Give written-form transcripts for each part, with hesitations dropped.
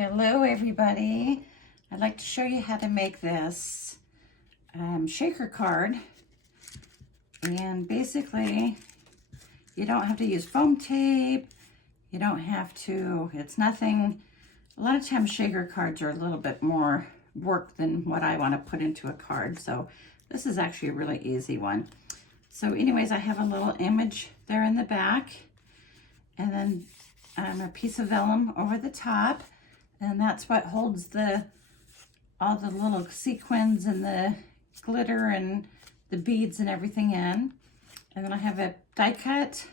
Hello everybody. I'd like to show you how to make this shaker card, and basically you don't have to use foam tape, you don't have to, it's nothing. A lot of times shaker cards are a little bit more work than what I want to put into a card, so this is actually a really easy one. So anyways, I have a little image there in the back, and then a piece of vellum over the top. And that's what holds all the little sequins and the glitter and the beads and everything in. And then I have a die cut.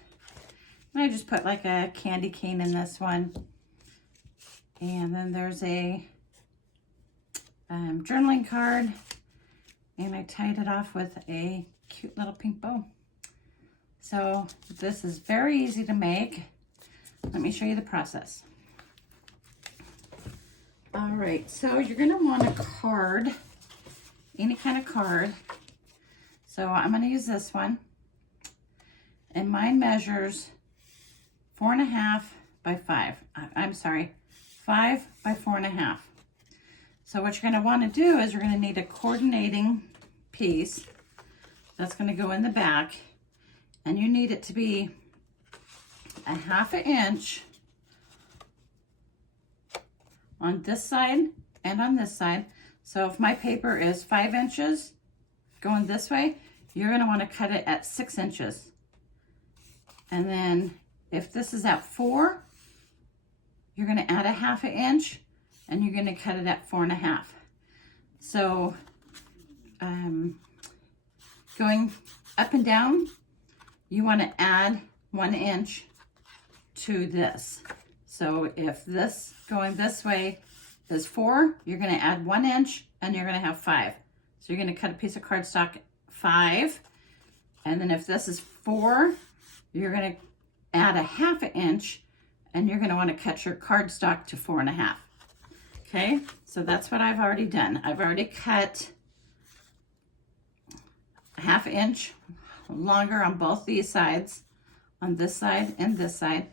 And I just put like a candy cane in this one. And then there's a journaling card. And I tied it off with a cute little pink bow. So this is very easy to make. Let me show you the process. All right, so you're gonna want a card, any kind of card. So I'm gonna use this one. And mine measures 4.5 by 5. I'm sorry, 5 by 4.5. So what you're gonna wanna do is you're gonna need a coordinating piece that's gonna go in the back. And you need it to be a 1/2 inch on this side and on this side. So if my paper is 5 inches going this way, you're going to want to cut it at 6 inches. And then if this is at 4, you're going to add a 1/2 inch and you're going to cut it at 4.5. So going up and down, you want to add 1 inch to this. So if this going this way is 4, you're going to add 1 inch and you're going to have 5. So you're going to cut a piece of cardstock 5. And then if this is 4, you're going to add a 1/2 inch and you're going to want to cut your cardstock to 4.5. Okay, so that's what I've already done. I've already cut a 1/2 inch longer on both these sides, on this side and this side.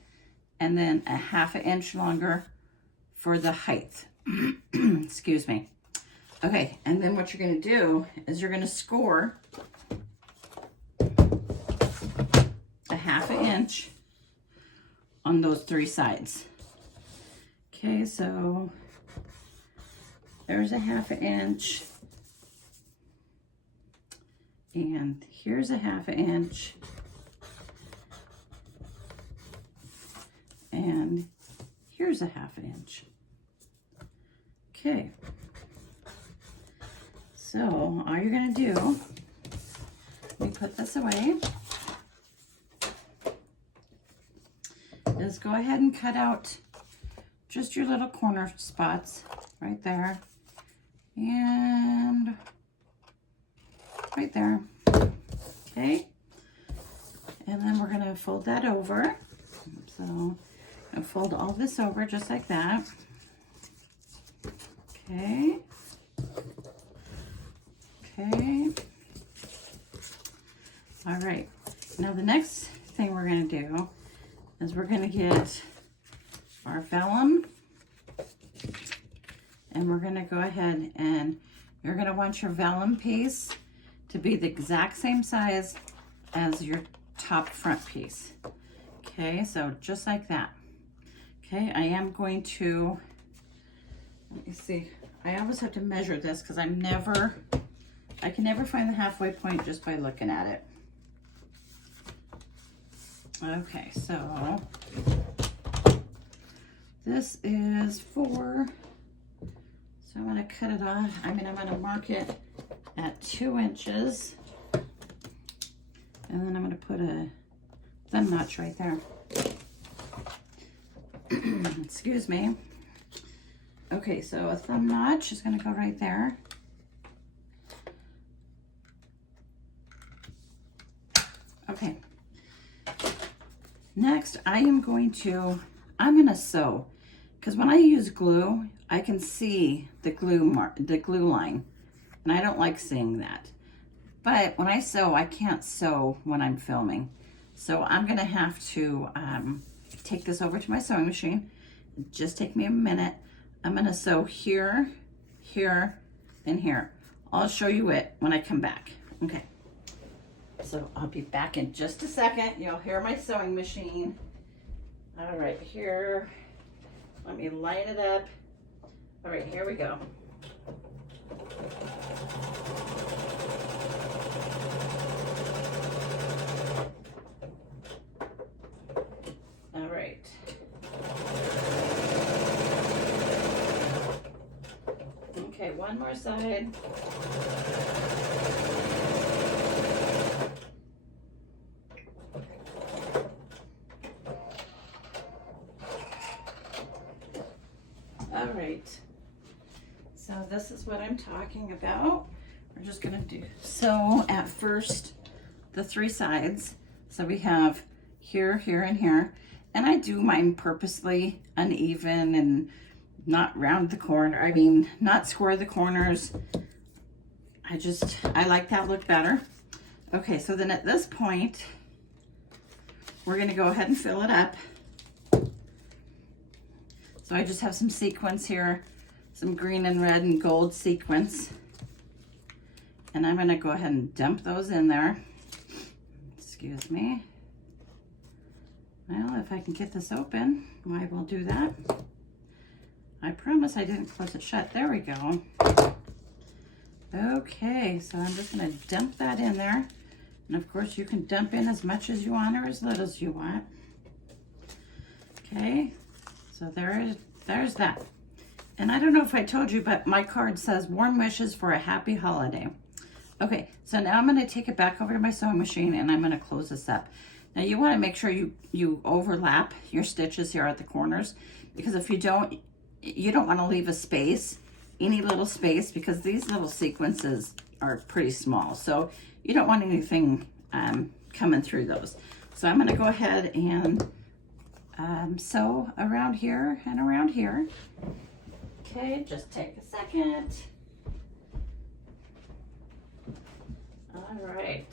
And then a 1/2 inch longer for the height. Excuse me. Okay, and then what you're going to do is you're going to score a 1/2 inch on those 3 sides. Okay, so there's a 1/2 inch, and here's a 1/2 inch. And here's a 1/2 inch. Okay. So all you're going to do, let me put this away, is go ahead and cut out just your little corner spots right there and right there. Okay. And then we're going to fold that over. So and fold all this over just like that. Okay. Okay. All right. Now the next thing we're going to do is we're going to get our vellum, and we're going to go ahead and you're going to want your vellum piece to be the exact same size as your top front piece. Okay, so just like that. Okay, I am going to, let me see, I always have to measure this because I can never find the halfway point just by looking at it. Okay, so this is 4, so I'm going to cut it off. I'm going to mark it at 2 inches, and then I'm going to put a thumb notch right there. Excuse me. Okay, so a thumb notch is going to go right there. Okay. Next, I'm going to sew, because when I use glue, I can see the glue line, and I don't like seeing that. But when I sew, I can't sew when I'm filming. So I'm going to have to take this over to my sewing machine. Just take me a minute. I'm gonna sew here, here, and here. I'll show you it when I come back. Okay. So I'll be back in just a second. You'll hear my sewing machine. All right, here. Let me line it up. All right, here we go. All right. Okay, one more side. All right, so this is what I'm talking about. We're just gonna sew at first the 3 sides. So we have here, here, and here. And I do mine purposely uneven and not round the corner. I mean, not square the corners. I like that look better. Okay, so then at this point, we're gonna go ahead and fill it up. So I just have some sequins here, some green and red and gold sequins. And I'm gonna go ahead and dump those in there. Excuse me. Well, if I can get this open, I will do that. I promise I didn't close it shut. There we go. Okay, so I'm just gonna dump that in there. And of course you can dump in as much as you want or as little as you want. Okay, so there's that. And I don't know if I told you, but my card says warm wishes for a happy holiday. Okay, so now I'm gonna take it back over to my sewing machine and I'm gonna close this up. Now you wanna make sure you overlap your stitches here at the corners, because if you don't wanna leave a space, any little space, because these little sequences are pretty small. So you don't want anything coming through those. So I'm gonna go ahead and sew around here and around here. Okay, just take a second. All right.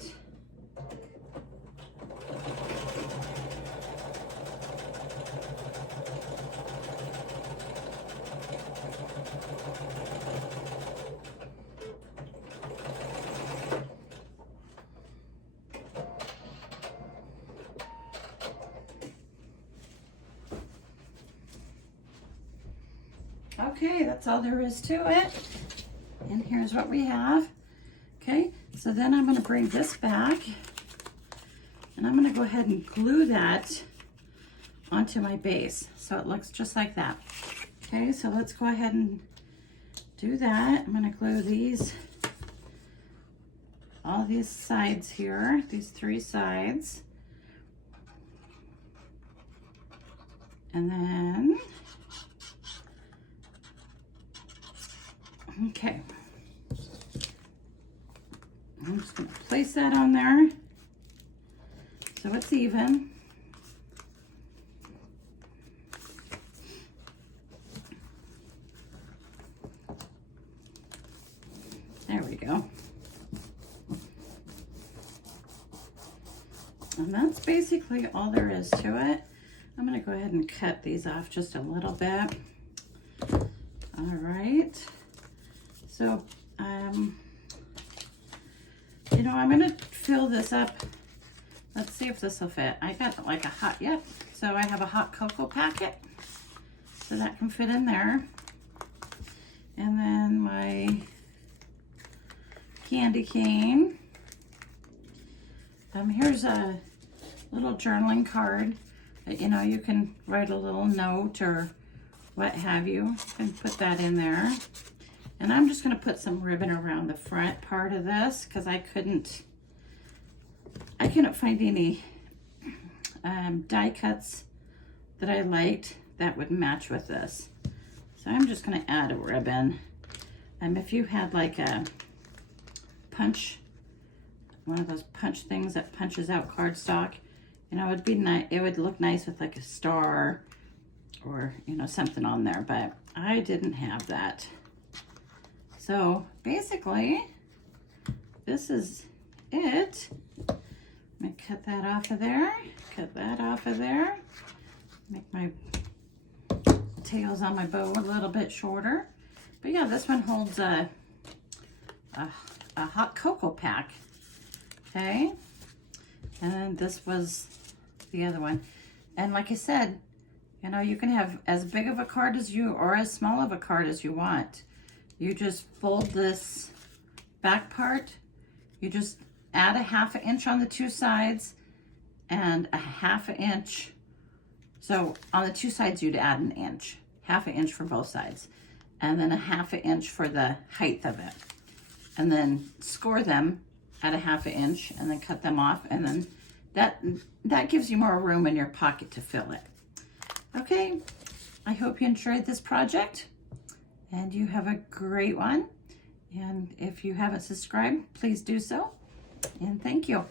Okay, that's all there is to it. And here's what we have. Okay, so then I'm gonna bring this back and I'm gonna go ahead and glue that onto my base. So it looks just like that. Okay, so let's go ahead and do that. I'm gonna glue all these sides here, these 3 sides. And then, okay. I'm just gonna place that on there so it's even. There we go. And that's basically all there is to it. I'm gonna go ahead and cut these off just a little bit. All right. So, you know, I'm gonna fill this up. Let's see if this will fit. I got like so I have a hot cocoa packet, so that can fit in there. And then my candy cane. Here's a little journaling card that, you know, you can write a little note or what have you. You can put that in there. And I'm just gonna put some ribbon around the front part of this because I couldn't find any die cuts that I liked that would match with this. So I'm just gonna add a ribbon. If you had like a punch, one of those punch things that punches out cardstock, you know, it'd be nice. It would look nice with like a star or, you know, something on there, but I didn't have that. So basically, this is it. Let me cut that off of there, cut that off of there, make my tails on my bow a little bit shorter. But yeah, this one holds a hot cocoa pack. Okay. And this was the other one. And like I said, you know, you can have as big of a card as you, or as small of a card as you want. You just fold this back part. You just add a 1/2 inch on the two sides and a 1/2 inch. So on the two sides, you'd add an inch, 1/2 inch for both sides, and then a 1/2 inch for the height of it. And then score them at a 1/2 inch and then cut them off. And then that gives you more room in your pocket to fill it. Okay, I hope you enjoyed this project and you have a great one. And if you haven't subscribed, please do so. And thank you.